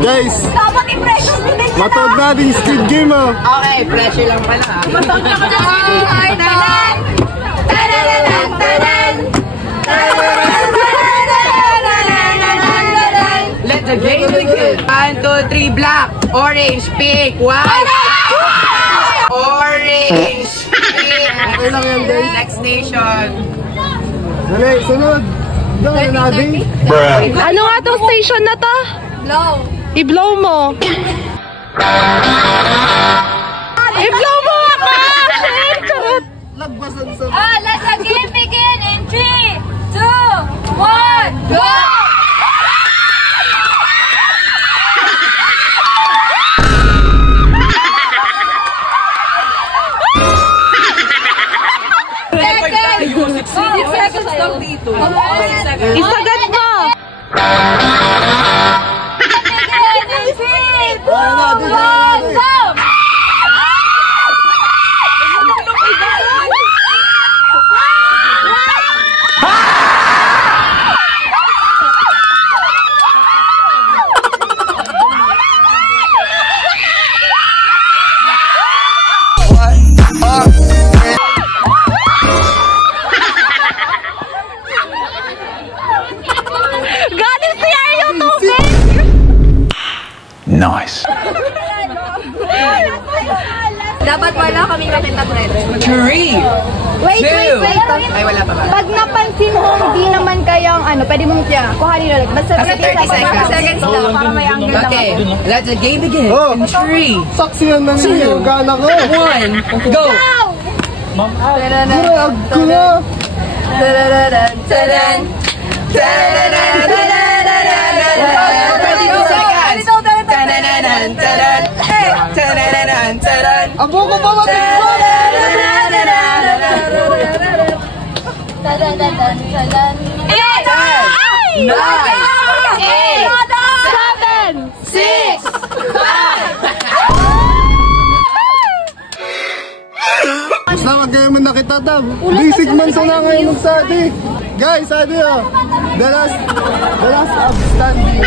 Guys, dapat i-pressure din. matood natin yung Squid Game oh. Okay, pressure lang pala ha. Matood naman yung Squid Game. Let the game begin. 1, 2, 3, black, orange, pink, white. Orange, pink. Okay lang yan guys. Next nation. Dali, sunod. Doon na natin. Ano nga tong station na to? Blow. I-blow mo. I-blow mo ako! Charot! Lagbasan sa... Let the game begin in 3, 2, 1, go! Seconds lang dito. Isagad mo! Nice. Dapat wala kaming nakita thread. 3, Wait. Ay, wala pa ba? Pag napansin mo, hindi naman kayang ano, pwede mong kuhanin ulit. Basta 30 seconds lang para may angle lang. Okay, let the game begin. Oh. In 3, Saksiyan na niya yung gana ko. 1, go! Murag ko na. Abo ko pa matigman! 9, 8, 7, 6, 5. Basta wag kayo man nakita tab. Basic man sana ngayon magsabi. Guys, sabi oh. The last upstanding.